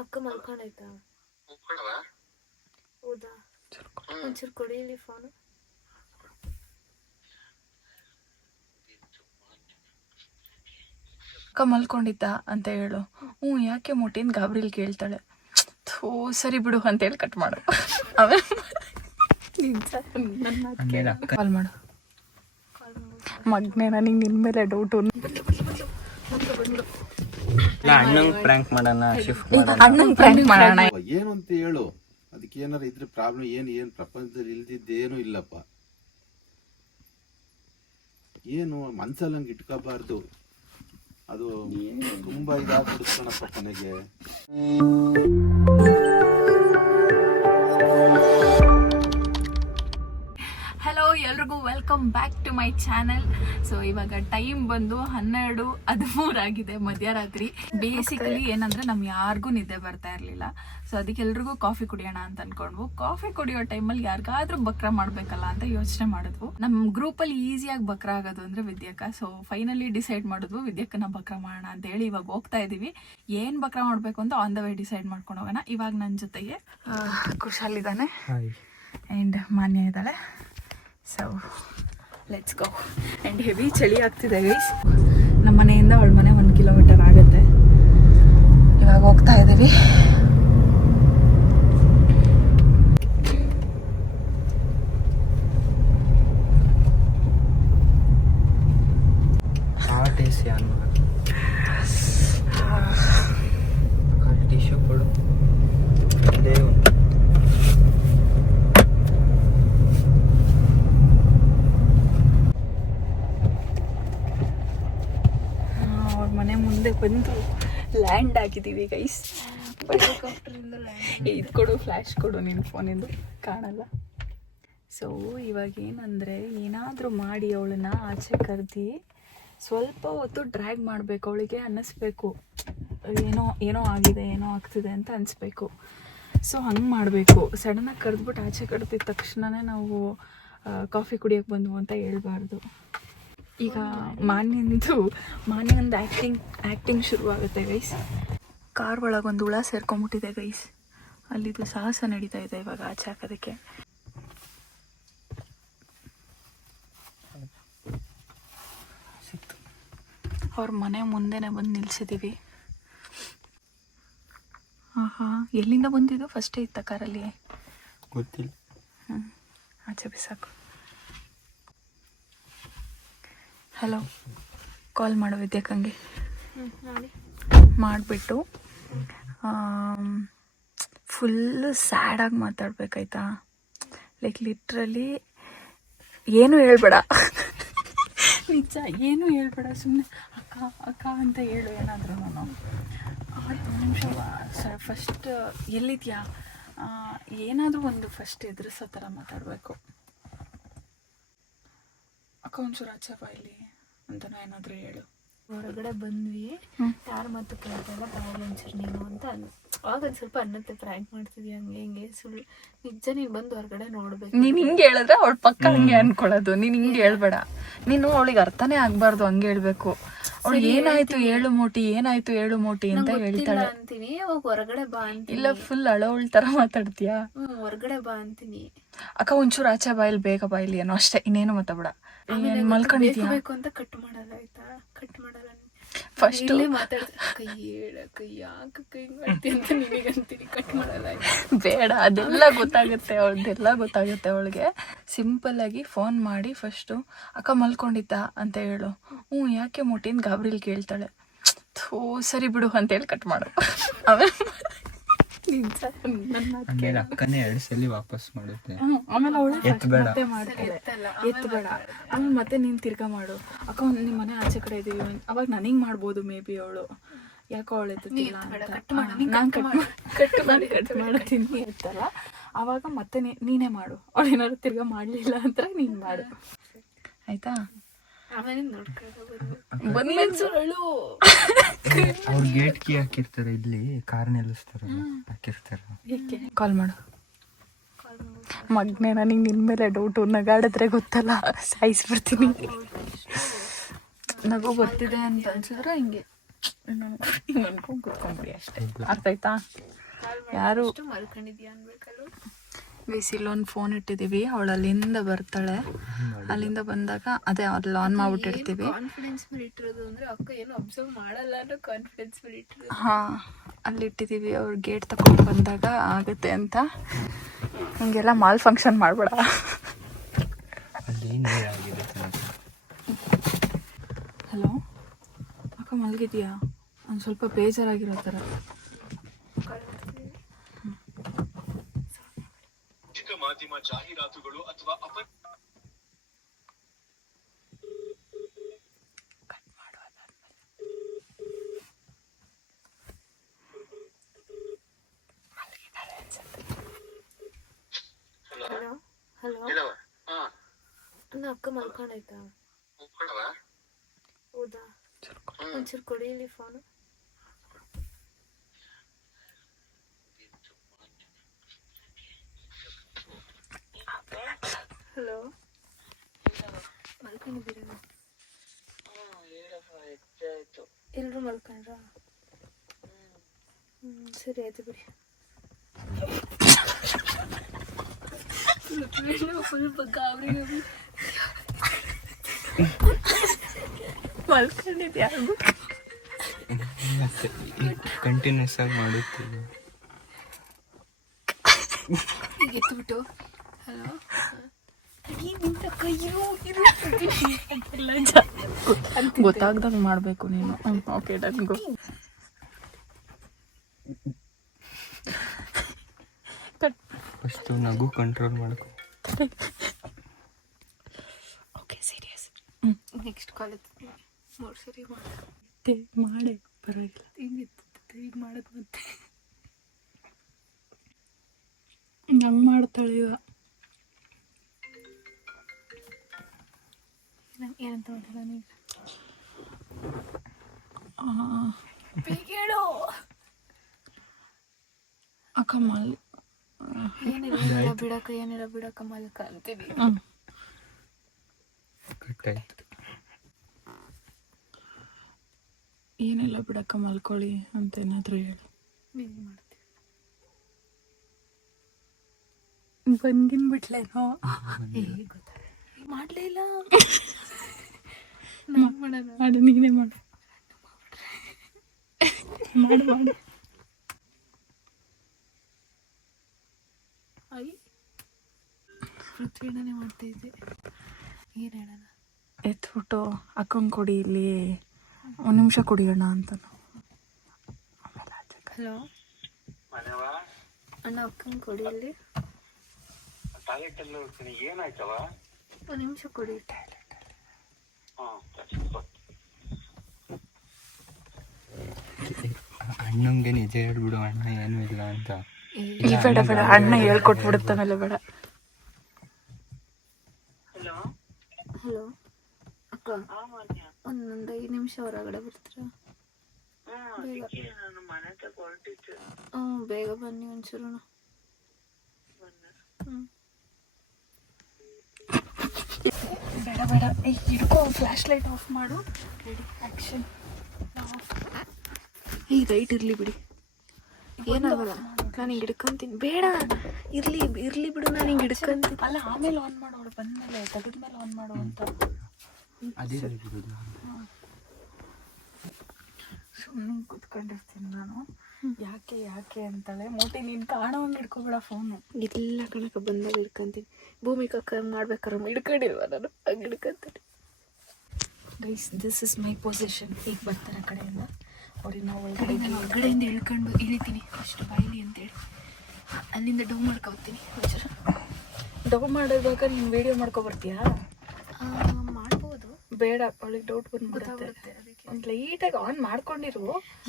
ಅಕ್ಕ ಮಲ್ಕೊಂಡಾಯ್ತಾ ಹೌದಾ? ಒಂಚೂರು ಕೊಡಿ ಇಲ್ಲಿ ಫೋನು ಅಕ್ಕ ಮಲ್ಕೊಂಡಿದ್ದ ಅಂತ ಹೇಳು. ಹ್ಞೂ ಯಾಕೆ ಮುಟ್ಟಿನ ಗಾಬ್ರಿಲ್ ಕೇಳ್ತಾಳೆ? ಥೋ ಸರಿ ಬಿಡು ಅಂತ ಹೇಳಿ ಕಟ್ ಮಾಡು. ಆಮೇಲೆ ಕಾಲ್ ಮಾಡು. ಮಗ್ನೆ ನನಗೆ ನಿನ್ನ ಮೇಲೆ ಡೌಟು ಅಣ್ಣಂಗ್ ಪ್ರ್ಯಾಂಕ್ ಮಾಡೋಣ ಶಿಫ್ಟ್ ಮಾಡೋಣ. ಅಣ್ಣಂಗೆ ಪ್ರ್ಯಾಂಕ್ ಮಾಡೋಣ. ಏನು ಅಂತ ಹೇಳು. ಅದಕ್ಕೆ ಏನಾರ ಇದ್ರೆ ಪ್ರಾಬ್ಲಮ್ ಏನು ಏನು ಪ್ರಪಂಚದಲ್ಲಿ ಇಲ್ದಿದ್ದೇನು ಇಲ್ಲಪ್ಪ. ಏನು ಮನ್ಸಲ್ಲಿ ಹಂಗೆ ಇಟ್ಕೋಬಾರ್ದು. ಅದು ತುಂಬಾ ಇದಾಗ್ಬಿಡುತ್ತೆ ಕಣಪ್ಪ ಕೊನೆಗೆ welcome back to my channel so ಇವಾಗ ಟೈಮ್ ಬಂದು ಹನ್ನೆರಡು ಹದಿಮೂರಾಗಿದೆ ಮಧ್ಯರಾತ್ರಿ. ಬೇಸಿಕಲಿ ಏನಂದ್ರೆ ನಮ್ ಯಾರಿಗೂ ನಿದ್ದೆ ಬರ್ತಾ ಇರಲಿಲ್ಲ. ಸೊ ಅದಕ್ಕೆ ಎಲ್ರಿಗೂ ಕಾಫಿ ಕುಡಿಯೋಣ ಅಂತ ಅನ್ಕೊಂಡ್ವು. ಕಾಫಿ ಕುಡಿಯೋ ಟೈಮಲ್ಲಿ ಯಾರಿಗಾದ್ರೂ ಬಕ್ರ ಮಾಡ್ಬೇಕಲ್ಲ ಅಂತ ಯೋಚನೆ ಮಾಡಿದ್ವು. ನಮ್ಮ ಗ್ರೂಪಲ್ಲಿ ಈಸಿಯಾಗಿ ಬಕ್ರ ಆಗೋದು ಅಂದ್ರೆ ವಿದ್ಯಕ್ಕ. ಸೊ ಫೈನಲಿ ಡಿಸೈಡ್ ಮಾಡಿದ್ವು ವಿದ್ಯಕ್ಕನ ಬಕ್ರ ಮಾಡೋಣ ಅಂತ ಹೇಳಿ ಇವಾಗ ಹೋಗ್ತಾ ಇದೀವಿ. ಏನ್ ಬಕ್ರ ಮಾಡ್ಬೇಕು ಅಂತ ಆನ್ ದ ವೇ ಡಿಸೈಡ್ ಮಾಡ್ಕೊಂಡು ಹೋಗೋಣ. ಇವಾಗ ನನ್ನ ಜೊತೆಗೆ ಕುಶಾಲ್ ಇದ್ದಾನೆ. ಆ್ಯಂಡ್ ಮಾನ್ಯ ಇದ್ದಾಳೆ. So let's go and heavy ಚಳಿ ಆಗ್ತಿದೆ ಗೈಸ್ ನಮ್ಮ ಮನೆಯಿಂದ ಅವಳ ಮನೆ ಒಂದು ಕಿಲೋಮೀಟರ್ ಆಗುತ್ತೆ. ಇವಾಗ ಹೋಗ್ತಾ ಇದ್ದೀವಿ hot A C on tissue ಕೊಡು ಇದೇ ಉಂಟು ಅವ್ರ ಮನೆ ಮುಂದೆ ಬಂದು ಲ್ಯಾಂಡ್ ಆಗಿದ್ದೀವಿ ಗೈಸ್ ಇದು ಕೊಡು ಫ್ಲ್ಯಾಶ್ ಕೊಡು ನಿನ್ನ ಫೋನಿಂದು ಕಾಣಲ್ಲ. ಸೊ ಇವಾಗ ಏನಂದರೆ, ಏನಾದರೂ ಮಾಡಿ ಅವಳನ್ನ ಆಚೆ ಕರೆದಿ, ಸ್ವಲ್ಪ ಹೊತ್ತು ಡ್ರ್ಯಾಗ್ ಮಾಡಬೇಕು, ಅವಳಿಗೆ ಅನ್ನಿಸ್ಬೇಕು. ಏನೋ ಏನೋ ಆಗಿದೆ, ಏನೋ ಆಗ್ತಿದೆ ಅಂತ ಅನಿಸ್ಬೇಕು. ಸೊ ಹಂಗೆ ಮಾಡಬೇಕು. ಸಡನ್ನಾಗಿ ಕರೆದ್ಬಿಟ್ಟು ಆಚೆ ಕರೆದಿದ ತಕ್ಷಣವೇ ನಾವು ಕಾಫಿ ಕುಡಿಯೋಕ್ಕೆ ಬಂದವು ಅಂತ ಹೇಳ್ಬಾರ್ದು. ಈಗ ಮಾನ್ಯಂದು ಮಾನ್ಯಂದು ಆ್ಯಕ್ಟಿಂಗ್ ಆ್ಯಕ್ಟಿಂಗ್ ಶುರುವಾಗುತ್ತೆ ಗೈಸ್ ಕಾರ್ ಒಳಗೊಂದು ಹುಳ ಸೇರ್ಕೊಂಬಿಟ್ಟಿದೆ ಗೈಸ್ ಅಲ್ಲಿದು ಸಾಹಸ ನಡೀತಾ ಇದೆ ಇವಾಗ ಆಚೆ ಹಾಕೋದಕ್ಕೆ. ಅವ್ರ ಮನೆ ಮುಂದೆನೆ ಬಂದು ನಿಲ್ಸಿದ್ದೀವಿ ಹಾಂ ಹಾಂ ಎಲ್ಲಿಂದ ಬಂದಿದ್ದು? ಫಸ್ಟೇ ಇತ್ತ ಕಾರಲ್ಲಿ? ಗೊತ್ತಿಲ್ಲ. ಹ್ಞೂ ಆಚೆ ಬಿಸಾಕು. ಹಲೋ ಕಾಲ್ ಮಾಡೋ ವಿದ್ಯಾಕಂಗೆ. ಮಾಡಿಬಿಟ್ಟು ಫುಲ್ಲು ಸ್ಯಾಡಾಗಿ ಮಾತಾಡ್ಬೇಕಾಯ್ತಾ? ಲೈಕ್ ಲಿಟ್ರಲಿ ಏನು ಹೇಳ್ಬೇಡ. ನಿಜ ಏನು ಹೇಳ್ಬೇಡ ಸುಮ್ಮನೆ ಅಕ್ಕ ಅಕ್ಕ ಅಂತ ಹೇಳು ಏನಾದರೂ ನಾನು. ಹತ್ತು ನಿಮಿಷ ಫಸ್ಟ್ ಎಲ್ಲಿದ್ಯಾ? ಏನಾದರೂ ಒಂದು ಫಸ್ಟ್ ಎದುರಿಸೋ ಥರ ಮಾತಾಡಬೇಕು. ಅಕ್ಕ ಒಂಚೂರು ಆಚೆ ಬಾ ಇಲ್ಲಿ. ಅಂತನೋ ಏನಾದರೂ ಹೇಳು. ಹೊರಗಡೆ ಬಂದ್ವಿ. ಯಾರ ಮತ್ತು ಕೇಳ್ತಾ ಇಲ್ಲ ಬಾಯಲ್ಲಿ ಒಂಚೂರು ನೀನು ಅಂತ ಅಲ್ಲ ಅವಾಗ ಒಂದು ಸ್ವಲ್ಪ ಅನ್ನತ್ತೆ ಪ್ರ್ಯಾಂಕ್ ಮಾಡ್ತಿದ್ವಿ ಹಂಗೆ ಹಿಂಗೆ ಸುಳ್ಳು. ನಿಜ ನೀನು ಬಂದು ಹೊರಗಡೆ ನೋಡ್ಬೇಕು. ನೀನ್ ಹಿಂಗೆ ಹೇಳಿದ್ರೆ ಅವಳ ಪಕ್ಕ ಹಂಗೆ ಅನ್ಕೊಳ್ಳೋದು. ನೀನ್ ಹಿಂಗೆ ಹೇಳ್ಬೇಡ. ನೀನು ಅವಳಿಗೆ ಅರ್ಥನೇ ಆಗ್ಬಾರ್ದು ಹಂಗೆ ಹೇಳ್ಬೇಕು. ಅವಳು ಏನಾಯ್ತು ಏಳು ಮೋಟಿ ಏನಾಯ್ತು ಏಳು ಮೋಟಿ ಅಂತ ಹೇಳ್ತಾಳೆ. ಅಂತೀನಿ. ಅವಾಗ ಹೊರಗಡೆ ಬಾ ಅಂತ ಇಲ್ಲ ಫುಲ್ ಅಳವಳ ತರ ಮಾತಾಡ್ತೀಯಾ? ಹೊರಗಡೆ ಬಾ ಅಂತೀನಿ. ಅಕ್ಕ ಒಂಚೂರು ಆಚೆ ಬಾಯಲ್ಲಿ ಬೇಗ ಬಾಯಿಲಿ ಏನೋ ಅಷ್ಟೇ. ಇನ್ನೇನು ಮಾತಾಡ್ಬೇಡ. ಆಮೇಲೆ ಮಲ್ಕೊಂಡಿದ್ಯಾ? ಬೇಕು ಅಂತ ಕಟ್ ಮಾಡಲ್ಲ ಆಯ್ತಾ? ಕಟ್ ಮಾಡಲ್ಲ ಫಸ್ಟ್ ಮಾತಾಡ್ತ ಕೈ ಹೇಳ ಕೈ ಯಾಕೆ ಕೈ ಮಾಡ್ತಿ ಅಂತ ಕಟ್ ಮಾಡಲ್ಲ ಬೇಡ ಅದೆಲ್ಲ ಗೊತ್ತಾಗುತ್ತೆ ಅವಳದೆಲ್ಲ ಗೊತ್ತಾಗುತ್ತೆ ಅವಳಿಗೆ. ಸಿಂಪಲ್ ಆಗಿ ಫೋನ್ ಮಾಡಿ ಫಸ್ಟು ಅಕ್ಕ ಮಲ್ಕೊಂಡಿದ್ದ? ಅಂತ ಹೇಳು. ಹ್ಞೂ ಯಾಕೆ ಮುಟ್ಟಿನ ಗಾಬ್ರಿಲ್ ಕೇಳ್ತಾಳೆ? ಥೋ ಸರಿ ಬಿಡು ಅಂತ ಹೇಳಿ ಕಟ್ ಮಾಡು. ಆಮೇಲೆ ನಿಜ. ನನ್ನ ಮಾತ್ ಕೇಳು. ಅಕ್ಕನೇ ಎರಡು ಸಲ ವಾಪಸ್ ಮಾಡುತ್ತೆ. ಹ್ಮ್, ಆಮೇಲೆ ಅವಳು ಎತ್ಬೇಡ. ಮತ್ತೆ ಮಾಡ್ತಾಳೆ ಎತ್ತಬೇಡ ಆಮೇಲೆ ಮತ್ತೆ ನೀನ್ ತಿರ್ಗಾ ಮಾಡು. ಅಕ್ಕ ಒಂದ್ ನಿಮ್ಮ ಮನೆ ಆಚೆ ಕಡೆ ಇದೀವಿ. ಅವಾಗ ನನಗ್ ಮಾಡ್ಬೋದು ಮೇ ಬಿ ಅವಳು. ಯಾಕೋ ಅವಳು ಎತ್ತುತ್ತಿಲ್ಲ ಅಂತ. ನಾನು ಕಟ್ ಮಾಡಿ. ಕಟ್ ಮಾಡ್ತೀನಿ ಎತ್ತಲ್ಲ ಅವಾಗ ಮತ್ತೆ ನೀ- ನೀನೇ ಮಾಡು. ಅವಳು ಏನಾದ್ರು ತಿರ್ಗಾ ಮಾಡ್ಲಿಲ್ಲ ಅಂದ್ರೆ ನೀನ್ ಮಾಡು. ಆಯ್ತಾ? ಅವ್ರು ಗೇಟ್ ಕೀ ಹಾಕಿರ್ತಾರೆ ಇಲ್ಲಿ ಕಾರ್ ನಿಲ್ಲಿಸ್ತಾರಲ್ಲ ಹಾಕಿರ್ತಾರೆ. ಕಾಲ್ ಮಾಡು. ಮಗ್ನೆ ನನಗೆ ನಿನ್ ಮೇಲೆ ಡೌಟು ನಗಾಡಿದ್ರೆ ಗೊತ್ತಲ್ಲ ಸಾಯಿಸ್ಬಿಡ್ತೀನಿ. ನಗು ಬರ್ತಿದೆ ಅಂತ ಅನ್ಸಿದ್ರೆ ಹಿಂಗೆ. ಹಿಂಗೆ ಅನ್ಕೊಂಡ್ ಕುತ್ಕೊಂಬಿಡಿ ಅಷ್ಟೇ. ಅರ್ಥ ಆಯ್ತಾ ಯಾರು ಅಷ್ಟು ಮಲ್ಕೊಂಡಿದ್ಯಾ ಅನ್ಬೇಕಲ್ವ? ಗೈಸ್ ಇಲ್ಲೊಂದು ಫೋನ್ ಇಟ್ಟಿದ್ದೀವಿ. ಅವಳು ಅಲ್ಲಿಂದ ಬರ್ತಾಳೆ ಅಲ್ಲಿಂದ ಬಂದಾಗ ಅದೇ ಅಲ್ಲಿ ಆನ್ ಮಾಡ್ಬಿಟ್ಟಿರ್ತೀವಿ. ಕಾನ್ಫಿಡೆನ್ಸ್ ಮೇಲೆ ಇಟ್ಟಿರೋದು ಅಂದ್ರೆ ಅಕ್ಕ ಏನು ಅಬ್ಸರ್ವ್ ಮಾಡಲ್ಲ ಅನ್ನೋ ಕಾನ್ಫಿಡೆನ್ಸ್ ಮೇಲೆ ಇಟ್ಟಿರೋದು. ಹಾ ಅಲ್ಲಿ ಇಟ್ಟಿದ್ದೀವಿ ಅವ್ರ ಗೇಟ್ ತಕೊಂಡು ಬಂದಾಗ ಆಗುತ್ತೆ ಅಂತ. ಹಂಗೆಲ್ಲ ಮಾಲ್ ಫಂಕ್ಷನ್ ಮಾಡಬೇಡ ಹಲೋ ಅಕ್ಕ ಮಲಗಿದ್ಯಾ? ಒಂದು ಸ್ವಲ್ಪ ಬೇಜಾರಾಗಿರೋ ಥರ. ಜಾಹೀರಾತುಗಳು ಅಥವಾ ಅಪ ಹಲೋ ನನ್ನ ಅಕ್ಕ ಮಲ್ಕೊಂಡಾಯ್ತಾ? ಹೌದಾ? ಒಂಚೂರು ಕೊಡಿ. ಇಲ್ಲಿ ಫೋನು ಹಲೋ. ಮಲ್ಕೊಂಡಿದ್ದೀರಾ? ಎಲ್ಲರೂ ಮಲ್ಕೊಂಡ್ರ? ಹ್ಞೂ ಸರಿ ಆಯ್ತು ಬಿಡಿ. ಫುಲ್ ಗಾಬರಿ ಮಲ್ಕೊಂಡಿದ್ಯಾ? ಮತ್ತೆ ಕಂಟಿನ್ಯೂಸ್ ಆಗಿ ಮಾಡುತ್ತೀವಿ ಎತ್ತು ಬಿಟ್ಟು ಹಲೋ? ಗೊತ್ತಾಗ್ದಂಗೆ ಮಾಡಬೇಕು ನೀನು. ಓಕೆ ಡನ್ ಗೋ ಫಸ್ಟು ನಗು ಕಂಟ್ರೋಲ್ ಮಾಡ್ಕೊ. ಓಕೆ ಸೀರಿಯಸ್ ನೆಕ್ಸ್ಟ್ ಕಾಲ್ ಮೂರು ಸರಿ ಮಾಡಿ. ಮಾಡಿ. ಪರವಾಗಿಲ್ಲ. ಹಿಂಗೆ ಈಗ ಮಾಡೋದು ಮತ್ತೆ? ಹಂಗೆ ಮಾಡ್ತಾಳೆ ಇವ. ಏನ- ಏನಂತ ಮಾತಾಡೋಣ ಈಗ ಆ, ಹೇಳು ಅಕ್ಕ ಮಲ್ ಏನಿಲ್ಲ ಬಿಡಕ ಏನಿಲ್ಲ ಬಿಡಕ ಮಲ್ಕ ಅಂತೀವಿ. ಏನೆಲ್ಲ ಕಟ್ಟಾಯ್ತು. ಏನಿಲ್ಲ ಬಿಡಕ್ಕ ಮಲ್ಕೊಳ್ಳಿ ಅಂತ ಏನಾದರೂ ಹೇಳು. ಹಿಂಗೆ ಮಾಡ್ತೀವಿ ಬಂದಿನ್ ಬಿಟ್ಲೇನೋ? ಏ ಗೊತ್ತಾಗ ಮಾಡಲೇ ಇಲ್ಲ. ನಾನ್ ಮಾಡೋಣ ಮಾಡು. ನೀನೇ ಮಾಡು. ಮಾಡು ಮಾಡು. ಐ ಪೃಥ್ವಿನೇ ಮಾಡ್ತಾ ಇದ್ದೆ. ಏನು ಹೇಳೋಣ? ಎತ್ಬಿಟ್ಟು ಅಕ್ಕಂಗೆ ಕೊಡಿ ಇಲ್ಲಿ. ಒಂದು ನಿಮಿಷ ಕುಡಿಯೋಣ ಅಂತ ಹಲೋ. ಅಣ್ಣ ಅಕ್ಕಂಗೆ ಕೊಡಿ ಇಲ್ಲಿ. ಟಾಯ್ಲೆಟ್ ಅಲ್ಲಿ ಹೋಗ್ತೀನಿ ಏನಾಯ್ತವ? ಒಂದು ನಿಮಿಷ ಕೊಡಿ ಹಾ ಅಣ್ಣಂಗೆ ನಿಜ ಹೇಳ್ಬಿಡು ಅಣ್ಣ ಏನೂ ಇಲ್ಲ ಅಂತ ಈ ಬೇಡ ಬೇಡ ಅಣ್ಣ ಹೇಳ್ಕೊಟ್ಬಿಡುತ್ತಾನಲ್ಲ ಬೇಡ ಹಲೋ ಅಕ್ಕ ಒಂದೊಂದು ಐದು ನಿಮಿಷ ಹೊರಗಡೆ ಬರ್ತೀರಾ ಬೇಗ ಹ್ಞೂ ಬೇಗ ಬನ್ನಿ ಒಂಚೂರು ಹ್ಞೂ ಬೇಡ ಬೇಡ. ಏ ಹಿಡ್ಕೋ ಫ್ಲಾಶ್ ಲೈಟ್ ಆಫ್ ಮಾಡು. ರೆಡಿ ಆ್ಯಕ್ಷನ್ ಈ ರೈಟ್ ಇರಲಿ ಬಿಡಿ. ಏನಾಗಲ್ಲ. ನಾನು ಹಿಂಗೆ ಹಿಡ್ಕೊಂತೀನಿ. ಬೇಡ. ಇರಲಿ ಇರಲಿ ಬಿಡು ನಾನು ಹಿಂಗೆ ಹಿಡ್ಕೊಂತೀನಿ. ಅಲ್ಲ ಆಮೇಲೆ ಆನ್ ಮಾಡೋಳು ಬಂದ್ಮೇಲೆ ತೆಗೆದ್ಮೇಲೆ ಆನ್ ಮಾಡು ಅಂತ. ಅದೇ ಬಿಡೋದು. ಸುಮ್ಮನೆ ಕುತ್ಕೊಂಡಿರ್ತೀನಿ ನಾನು. ಯಾಕೆ ಯಾಕೆ ಅಂತಾಳೆ ಮೋಟಿ ನೀನು ಕಾಣೋಂಗೆ ಹಿಡ್ಕೊಬೇಡ ಫೋನು ಇಲ್ಲ ಕಣಕ ಬಂದಾಗ ಹಿಡ್ಕೊಂತೀನಿ. ಭೂಮಿ ಕಕ್ಕ ಮಾಡ್ಬೇಕಾರೆ ಹಿಡ್ಕೊಂಡಿಲ್ವ ನಾನು? ಹಂಗೆ ಹಿಡ್ಕೊಂತೀನಿ. Guys this is my position ಈಗ ಬರ್ತಾರೆ ಆ ಕಡೆಯಿಂದ. ಅವ್ರಿಗೆ ನಾವು ಒಳಗಡೆ ಒಳಗಡೆಯಿಂದ ಇಳ್ಕೊಂಡು ಇಳಿತೀನಿ. ಅಷ್ಟು ಬಾಯಿಲಿ ಅಂತೇಳಿ ಅಲ್ಲಿಂದ ಡೌ ಮಾಡ್ಕೊತೀನಿ. ಡವ್ ಮಾಡಿರುವಾಗ ನೀನು ವೀಡಿಯೋ ಮಾಡ್ಕೊಬರ್ತೀಯಾ? ಮಾಡ್ಬೋದು. ಬೇಡ ಅವಳಿಗೆ ಡೌಟ್ ಬಂದ್ಬಿಡುತ್ತೆ. ಗೊತ್ತಾಗುತ್ತೆ ಒಂದು ಲೈಟಾಗಿ ಆನ್ ಮಾಡ್ಕೊಂಡಿರು.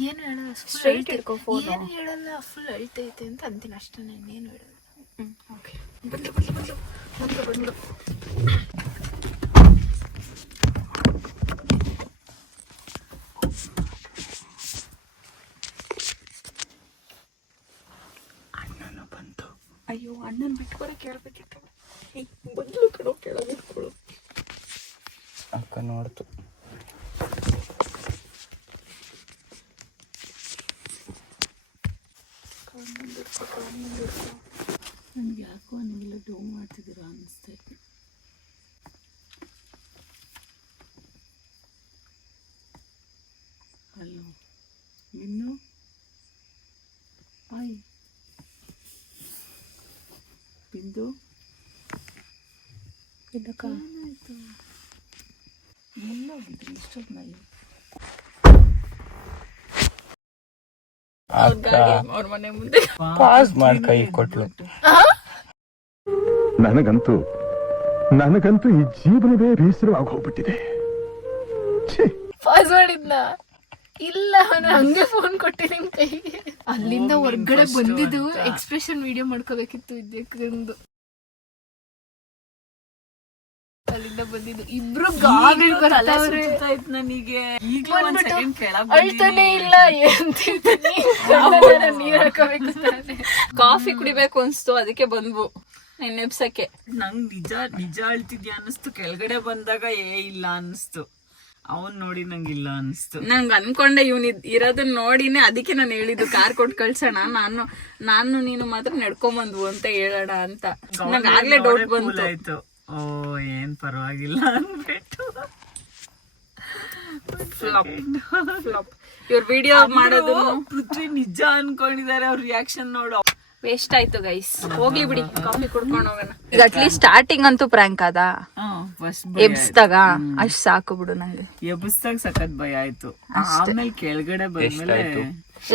ಏನು ಹೇಳಲ್ಲ ಸ್ಟ್ರೈಟ್ ಇಟ್ಕೊ ಫೋನ್ ಏನು ಹೇಳಲ್ಲ ಫುಲ್ ಅಳ್ತೈತೆ ಅಂತ ಅಂತೀನಿ ಅಷ್ಟೇ ನಾನು ಏನು ಹೇಳಲ್ಲ. ಹ್ಞೂ ಓಕೆ ಬಂದು ಬಂದು ಬಂದು ಬಂದು ಬಂದು ಅಣ್ಣನು ಬಂತು. ಅಯ್ಯೋ ಅಣ್ಣನ ಬಿಟ್ಕೊಡೆ ಕೇಳಬೇಕಿತ್ತು. ಬಂದ್ಲು ಕಡೆ ಕೆಳಗೆ ಅಕ್ಕ ನೋಡ್ತು ನನ್ಗೆ ಯಾಕೋ ನಿಮ್ಗೆಲ್ಲ ಡೋ ಮಾಡ್ತಿದ್ದೀರಾ ಅನಿಸ್ತೈತೆ ಹಲೋ ಇನ್ನು ಆಯ್ ಬಿಂದು ಏನಾಯ್ತು ಎಲ್ಲೋಗಿದ್ರಿ ಇಷ್ಟೊತ್ತಿನಲ್ಲಿ ಅವ್ರ ಮನೆ ಮುಂದೆ. ಪಾಸ್ ಮಾಡಿ ಕೈ ಕೊಟ್ಲು. ನನಗಂತೂ ನನಗಂತೂ ಈ ಜೀವನವೇ ಬೇಸರವಾಗಿ ಹೋಗ್ಬಿಟ್ಟಿದೆ. ಛೀ. ಪಾಸ್ ಮಾಡಿದ್ನ? ಇಲ್ಲ ನಾನು ಹಂಗೆ ಫೋನ್ ಕೊಟ್ಟಿದ್ದೀನಿ ಕೈಗೆ ಅಲ್ಲಿಂದ ಹೊರ್ಗಡೆ ಬಂದಿದ್ದು ಎಕ್ಸ್ಪ್ರೆಷನ್ ವಿಡಿಯೋ ಮಾಡ್ಕೋಬೇಕಿತ್ತು ವಿದ್ಯಕ್ಕಂದು ಅಲ್ಲಿಂದ ಬಂದಿದ್ದು. ಇಬ್ರು ಗಾಬರಿ ಬರ್ತಾವ್ರೆ. ನನಗೆ. ಅಳ್ತಾನೆ ಇಲ್ಲ ಅಂತಿದ್ದೀನಿ ನೀರ್ ಹಾಕೋಬೇಕು ತಾನೆ. ಕಾಫಿ ಕುಡಿಬೇಕು ಅನ್ಸ್ತು ಅದಕ್ಕೆ ಬಂದ್ವು. ನೆಪ್ಸಕ್ಕೆ ನಂಗ್ ನಿಜ ನಿಜ ಅಳ್ತಿದ್ಯಾ ಅನಿಸ್ತು ಕೆಳಗಡೆ ಬಂದಾಗ ಏ ಇಲ್ಲ ಅನಿಸ್ತು ಅವನ್ ನೋಡಿ ನಂಗೆ ಇಲ್ಲ ನಂಗೆ ಅನ್ಕೊಂಡೆ ಇವನ್ ಇರೋದನ್ನ ನೋಡಿನೇ ಅದಕ್ಕೆ ನಾನು ಹೇಳಿದ್ದು ಕಾರ್ ಕೊಟ್ಟು ಕಳ್ಸೋಣ ನಾನು ನಾನು ನೀನು ಮಾತ್ರ ನಡ್ಕೊಂಬಂದ್ವು ಅಂತ ಹೇಳೋಣ ಅಂತ. ನಂಗೆ ಆಗ್ಲೇ ಡೌಟ್ ಬಂತು. ಓ ಏನ್ ಪರವಾಗಿಲ್ಲ ಅನ್ಬಿಟ್ಟು. ಇವ್ರ ವಿಡಿಯೋ ಮಾಡೋದು ಪೃಥ್ವಿ ನಿಜ ಅನ್ಕೊಂಡಿದ್ದಾರೆ ಅವ್ರ ರಿಯಾಕ್ಷನ್ ನೋಡು. ವೇಸ್ಟ್ ಆಯ್ತು ಗೈಸ್ ಹೋಗ್ಲಿ ಬಿಡಿ ಕಾಫಿ ಕುಡ್ಕೊಂಡು ಹೋಗೋಣ. ಈಗ ಅಟ್ಲೀಸ್ಟ್ ಸ್ಟಾರ್ಟಿಂಗ್ ಅಂತೂ ಪ್ರ್ಯಾಂಕ್ ಅದ. ಫಸ್ಟ್ ಎಬ್ಸ್ದಾಗ ಅಷ್ಟ್ ಸಾಕು ಬಿಡು ನಂಗೆ. ಎಬ್ಸ್ದಾಗ ಸಖತ್ ಭಯ ಆಯ್ತು. ಆಮೇಲೆ ಕೆಳಗಡೆ ಬಂದ್ಮೇಲೆ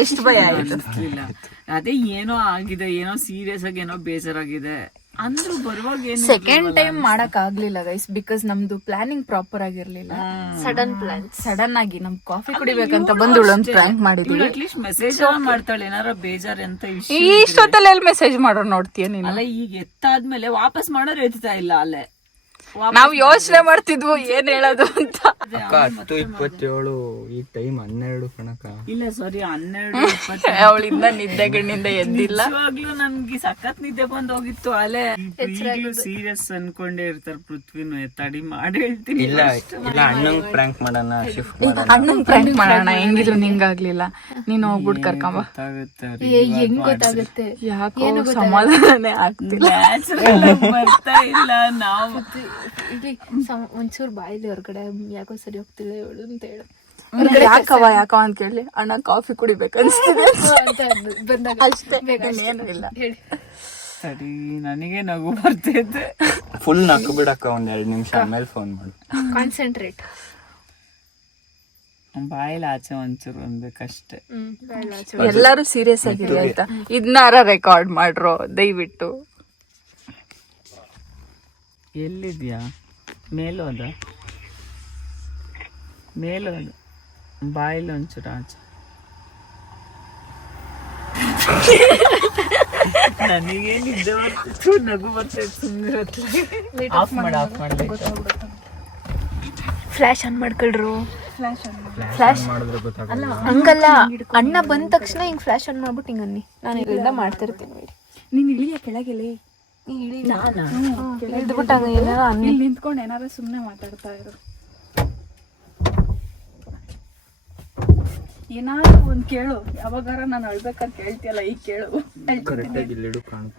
ಎಷ್ಟು ಭಯ ಆಯ್ತು? ಅದೇ ಏನೋ ಆಗಿದೆ ಏನೋ ಸೀರಿಯಸ್ ಆಗಿ ಏನೋ ಬೇಜಾರಾಗಿದೆ. ಅಂದ್ರೂ ಬರುವಾಗ ಸೆಕೆಂಡ್ ಟೈಮ್ ಮಾಡಕ್ ಆಗ್ಲಿಲ್ಲ ಗೈಸ್ ಬಿಕಾಸ್ ನಮ್ದು ಪ್ಲಾನಿಂಗ್ ಪ್ರಾಪರ್ ಆಗಿರ್ಲಿಲ್ಲ. ಸಡನ್ ಪ್ಲಾನ್ ಸಡನ್ ಆಗಿ ನಮ್ ಕಾಫಿ ಕುಡಿಬೇಕಂತ ಬಂದು ಒಂದು ಪ್ರ್ಯಾಂಕ್ ಮಾಡಿದ್ವಿ ಅಟ್ಲೀಸ್ಟ್ ಮೆಸೇಜ್ ಮಾಡ್ತಾಳೆ ಏನಾರ ಬೇಜಾರ್ ಅಂತ ಇಷ್ಟೊತ್ತಲ್ಲಿ ಎಲ್ಲಿ ಮೆಸೇಜ್ ಮಾಡೋ ನೋಡ್ತೀಯ ನೀನು? ಅಲ್ಲ ಈಗ ಎತ್ತಾದ್ಮೇಲೆ ವಾಪಸ್ ಮಾಡೋರು ಎತ್ತಾ ಇಲ್ಲ ಅಲ್ಲೇ. ನಾವ್ ಯೋಚನೆ ಮಾಡ್ತಿದ್ವು ಏನ್ ಹೇಳೋದು ಅಂತ. ಅಕ್ಕ ಹತ್ತು ಇಪ್ಪತ್ತೇಳು ಈ ಟೈಮ್ ಹನ್ನೆರಡು ಕಣಕ ಇಲ್ಲ ಸಾರಿ ಹನ್ನೆರಡು ಅವಳಿಂದ ನಿದ್ದೆ ಗಣ್ಣಿಂದ ಎದ್ದಿಲ್ಲ. ನಿಜವಾಗ್ಲೂ ನನ್ಗೆ ಸಖತ್ ನಿದ್ದೆ ಬಂದ್ ಹೋಗಿತ್ತು ಅಲೆ. ಸೀರಿಯಸ್ ಅನ್ಕೊಂಡೇ ಇರ್ತಾರ ಪೃಥ್ವಿನು ತಡಿ ಮಾಡಿ ಹೇಳ್ತೀನಿ. ಇಲ್ಲ ಇಲ್ಲ ಅಣ್ಣಂಗ್ ಪ್ರ್ಯಾಂಕ್ ಮಾಡೋಣ ಶಿಫ್ಟ್ ಮಾಡೋಣ. ಅಣ್ಣಂಗ್ ಪ್ರ್ಯಾಂಕ್ ಮಾಡೋಣ ಹೆಂಗಿದ್ರು ನಿಂಗಾಗ್ಲಿಲ್ಲ. ನೀನು ಹೋಗ್ಬಿಟ್ಟು ಕರ್ಕೊಂಬ. ಗೊತ್ತಾಗುತ್ತೆ ಹೆಂಗ್ ಗೊತ್ತಾಗುತ್ತೆ? ಯಾಕೋ ಸಮಾಧಾನನೇ ಆಗ್ತಿಲ್ಲ. ಬರ್ತಾ ಇಲ್ಲ ನಾವು ಇಲ್ಲಿ ಸಮ- ಒಂಚೂರು ಬಾಯಿಲಿ ಹೊರಗಡೆ ಯಾಕೋ ಸರಿ ಹೋಗ್ತಿಲ್ಲ ಹೇಳು ಅಂತ ಹೇಳು. ಯಾಕವ ಯಾಕವ ಅಂತ ಕೇಳಿ ಅಣ್ಣ ಕಾಫಿ ಕುಡಿಬೇಕು ಅನ್ಸ್ತಿದೆ ಅಂತ ಅಂದು ಬಂದಾಗ ಅಷ್ಟೇ ಏನು ಇಲ್ಲ. ಹೇಳಿ. ಸರಿ ನನಗೆ ನಗು ಬರ್ತಿದ್ದೆ ಫುಲ್ ನಕ್ಕು ಬಿಡಕ್ಕ ಒಂದ್ ಎರಡ್ ನಿಮಿಷ ಆಮೇಲೆ ಫೋನ್ ಮಾಡು. ಕಾನ್ಸಂಟ್ರೇಟ್ ಬಾಯಿಲ್ ಆಚೆ ಒಂಚೂರು ಅನ್ಬೇಕಷ್ಟೆ ಹ್ಮ್ ಎಲ್ಲಾರು ಸೀರಿಯಸ್ ಆಗಿರಿ ಆಯ್ತಾ ಇದನ್ನಾರ ರೆಕಾರ್ಡ್ ಮಾಡ್ರೋ ದಯವಿಟ್ಟು. ಎಲ್ಲಿದ್ಯಾ? ಮೇಲೋದ ಮೇಲೋದ ಬಾಯಲ್ಲಿ ಒಂಚೂರು ಆಚೆ. ನನಗೆ ನಿದ್ದೆ ಬರ್ತಿತ್ತು ನಗು ಬರ್ತಿತ್ತು ಸುಮ್ಮನೆ ಆಫ್ ಮಾಡಿ ಆಫ್ ಮಾಡಿ ಫ್ಲ್ಯಾಶ್ ಆನ್ ಮಾಡ್ಕೊಳ್ರು. ಮಾಡಿದ್ರೆ ಗೊತ್ತಾಗಲ್ಲ. ಹಂಗಲ್ಲ. ಅಣ್ಣ ಬಂದ ತಕ್ಷಣ ಹಿಂಗ್ ಫ್ಲಾಶ್ ಆನ್ ಮಾಡ್ಬಿಟ್ಟು ಹಿಂಗನ್ನಿ ನಾನು ಇಲ್ಲಿಂದ ಮಾಡ್ತಿರ್ತೀನಿ ನೀನ್ ಇಳಿಯ ಕೆಳಗೆಲೆ? ಏನಾರ ಇಲ್ಲಿ ನಿಂತ್ಕೊಂಡು ಏನಾರ ಸುಮ್ನೆ ಮಾತಾಡ್ತಾ ಇರು. ಏನಾದ್ರು ಒಂದ್ ಕೇಳು. ಯಾವಾಗಾರ ನಾನು ಅಳ್ಬೇಕಂತ ಕೇಳ್ತಿಯಲ್ಲ ಈಗ ಕೇಳು. ಕರೆಕ್ಟಾಗಿ ಇಲ್ಲಿಡು ಕಾಣು.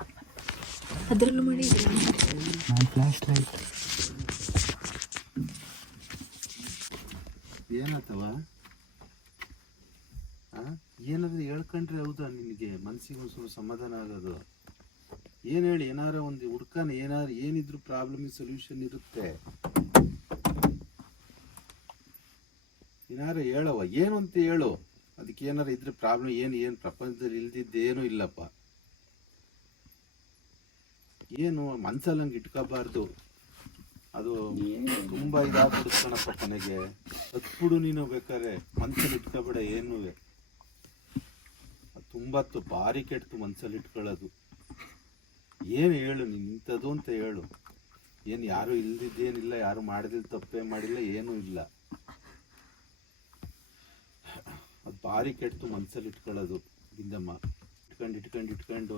ಅದ್ರಲ್ಲೂ ಮಾಡಿ ನಾನು ಫ್ಲಾಶ್ ಲೈಟ್ ಏನತ್ತವ ಏನಾದ್ರು ಹೇಳ್ಕೊಂಡ್ರೆ ಹೌದಾ ನಿನಗೆ? ಮನ್ಸಿಗೆ ಒಂದು ಸ್ವಲ್ಪ ಸಮಾಧಾನ ಆಗೋದು. ಏನ್ ಹೇಳಿ, ಏನಾರ ಒಂದು ಹುಡ್ಕನ ಏನಾರ ಏನಿದ್ರು ಪ್ರಾಬ್ಲಮ್ ಸೊಲ್ಯೂಷನ್ ಇರುತ್ತೆ. ಏನಾರ ಹೇಳವ ಏನು ಅಂತ ಹೇಳು. ಅದಕ್ಕೆ ಏನಾರ ಇದ್ರೆ ಪ್ರಾಬ್ಲಮ್ ಏನು ಏನು ಪ್ರಪಂಚದಲ್ಲಿ ಇಲ್ದಿದ್ದೇನು ಇಲ್ಲಪ್ಪ. ಏನು ಮನ್ಸಲ್ಲಿ ಹಂಗೆ ಇಟ್ಕೋಬಾರ್ದು. ಅದು ತುಂಬಾ ಇದಾಗ್ಬಿಡುತ್ತಣಪ್ಪ ಕೊನೆಗೆ ಅದ್ಬಿಡು ನೀನು ಬೇಕಾದ್ರೆ, ಮನ್ಸಲ್ಲಿ ಇಟ್ಕೋಬೇಡ, ಏನು. ತುಂಬಾ ತು- ಭಾರಿ ಕೆಟ್ಟು ಮನ್ಸಲ್ಲಿ ಇಟ್ಕೊಳ್ಳೋದು. ಏನು ಹೇಳು ನೀನು ಇಂಥದ್ದು ಅಂತ ಹೇಳು. ಏನು ಯಾರು ಇಲ್ದಿದ್ದೇನಿಲ್ಲ ಯಾರು ಮಾಡಿದಿಲ್ಲ ತಪ್ಪೇ ಮಾಡಿಲ್ಲ ಏನೂ ಇಲ್ಲ. ಅದು ಭಾರಿ ಕೆಟ್ಟು ಮನ್ಸಲ್ಲಿ ಇಟ್ಕೊಳ್ಳೋದು ಹಿಂದಮ್ಮ ಇಟ್ಕೊಂಡು ಇಟ್ಕೊಂಡು ಇಟ್ಕೊಂಡು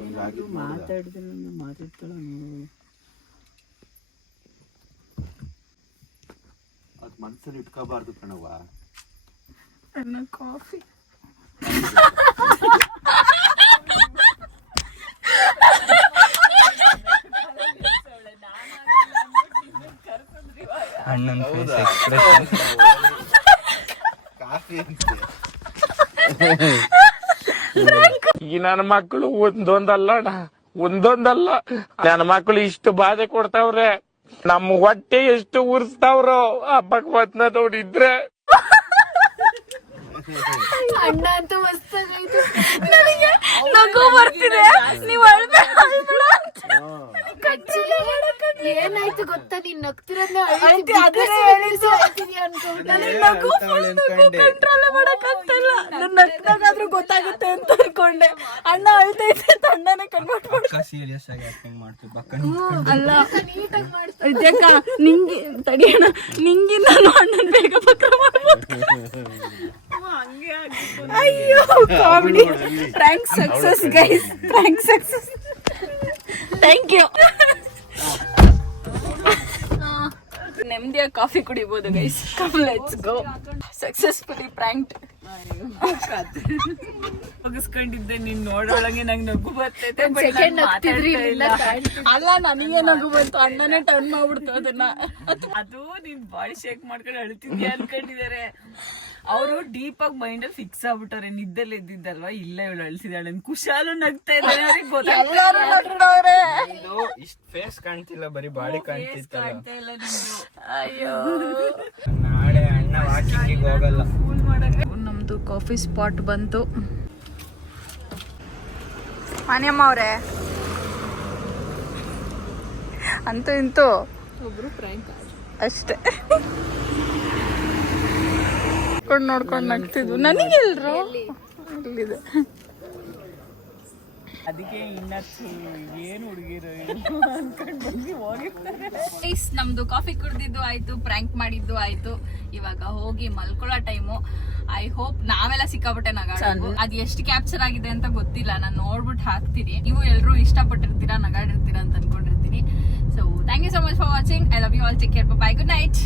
ಮನಸ್ಸಲ್ಲಿ ಮಾತಾಡಿದ್ರೆ ಮಾತಾಡ್ತಾಳ ಅದ್ ಮನ್ಸಲ್ಲಿ ಇಟ್ಕೋಬಾರ್ದು ಕಣವ್ವ. ಕಾಫಿ. ಅಣ್ಣನ ಫೇಸ್ ಎಕ್ಸ್ಪ್ರೆಷನ್ ಈ ನನ್ನ ಮಕ್ಕಳು ಒಂದೊಂದಲ್ಲ ಒಂದೊಂದಲ್ಲ. ನನ್ನ ಮಕ್ಕಳು ಇಷ್ಟು ಬಾಧೆ ಕೊಡ್ತಾವ್ರೆ. ನಮ್ ಹೊಟ್ಟೆ ಎಷ್ಟು ಉರ್ಸ್ತಾವ್ರೋ ಆ ಭಗವತ್ನ ಇದ್ರೆ ಅಣ್ಣ ಅಂತೂ ಮಸ್ತ್ ನನಗೆ ನಗು ಬರ್ತಿದೆ. ನೀವು ಏನಾಯ್ತು ಗೊತ್ತಾ? ನೀನ್ ನಗ್ತಿರೋದ್ನ ನಗು ಮಾಡಕ್ಕಾಗ್ತಿಲ್ಲ. ನಾನ್ ನಗ್ದಾಗಾದ್ರೂ ಗೊತ್ತಾಗುತ್ತೆ ಅಂತ ಅನ್ಕೊಂಡೆ. ಅಣ್ಣ ಅಳ್ತೈತೆ ಅಂತ ಅಣ್ಣನೇ ಕನ್ವರ್ಟ್ ಮಾಡಿ ಸೀರಿಯಸ್ ಆಗಿ ಆಕ್ಟಿಂಗ್ ಮಾಡ್ತೀವಿ ಅಲ್ಲ. ನಿಂಗೆ ತಡಿಯೋಣ ನಿಂಗೆ ನಾನು ಅಣ್ಣನ್ ಬೇಗ ಪಕ್ಕ ಮಾಡ್ಬೋದು. ಅಯ್ಯೋ comedy prank success guys prank success thank you ನೆಮ್ಮದಿಯಾಗಿ coffee ಕುಡಿಬಹುದು guys come let's go successfully pranked ಮುಗಿಸ್ಕೊಂಡಿದ್ದೆ ನೀನ್ ನೋಡೋಳಂಗೆ ನಂಗೆ ನಗು ಬರ್ತೈತೆ. ಅಲ್ಲ ನನಗೆ ನಗು ಬಂತು ಅಣ್ಣನೇ ಟರ್ನ್ ಮಾಡ್ಬಿಡ್ತು ಅದನ್ನ. ಅದು ನೀನ್ ಬಾಡಿ ಶೇಕ್ ಮಾಡ್ಕೊಂಡು ಅಳ್ತಿದ್ಯಾ ಅನ್ಕೊಂಡಿದ್ದಾರೆ ಅವರು ಡೀಪ್ ಆಗಿ ಮೈಂಡ್ ಅಲ್ಲಿ ಫಿಕ್ಸ್ ಆಗ್ಬಿಟ್ಟಾರೆ ನಿದ್ದೆಲ್ಲ ಇದ್ದಿದ್ದಲ್ವಾ ಇಲ್ಲ ಇವಳು ಅಳಿಸಿದಾಳೆ ಕುಶಾಲು ನಗ್ತಾ ಇದ್ದಾರೆ ಅವ್ರಿಗೆ ಎಲ್ಲರೂ ನಗ್ತವ್ರೆ ಇಷ್ಟ ಫೇಸ್ ಕಾಣ್ತಿಲ್ಲ ಬರೀ ಬಾಡಿ ನಿಮ್ದು ಅಯ್ಯೋ. ನಾಳೆ ಅಣ್ಣ ವಾಕಿಂಗ್ ಹೋಗಲ್ಲ. ನಮ್ದು ಕಾಫಿ ಸ್ಪಾಟ್ ಬಂತು. ಮಾನ್ಯಮ್ಮ ಅವ್ರೆ. ಅಂತೂ ಇಂತೂ. ಅಷ್ಟೇ. ನೋಡ್ಕೊಂಡು ನೋಡ್ಕೊಂಡು ನಗ್ತಿದ್ವು. ನನಗೆಲ್ರು ಇಲ್ಲಿದೆ ಅದಕ್ಕೆ ಇನ್ನ ಏನು ಹುಡುಗಿರು ಅನ್ಕೊಂಡು ಬಂದು ಹೋಗಿರ್ತಾರೆ. ನಮ್ದು ಕಾಫಿ ಕುಡ್ದಿದ್ದು ಆಯ್ತು ಪ್ರ್ಯಾಂಕ್ ಮಾಡಿದ್ದು ಆಯ್ತು. ಇವಾಗ ಹೋಗಿ ಮಲ್ಕೊಳ್ಳೋ ಟೈಮು ಐ ಹೋಪ್ ನಾವೆಲ್ಲ ಸಿಕ್ಕಾಬಿಟ್ಟೆ ನಗಾಡೋದು. ಅದ್ ಎಷ್ಟು ಕ್ಯಾಪ್ಚರ್ ಆಗಿದೆ ಅಂತ ಗೊತ್ತಿಲ್ಲ. ನಾನು ನೋಡ್ಬಿಟ್ಟು ಹಾಕ್ತೀನಿ. ನೀವು ಎಲ್ಲರೂ ಇಷ್ಟಪಟ್ಟಿರ್ತೀರಾ ನಗಾಡಿರ್ತೀರಾ ಅಂತ ಅನ್ಕೊಂಡಿರ್ತೀನಿ. So thank you so much for watching I love you all take care bye good night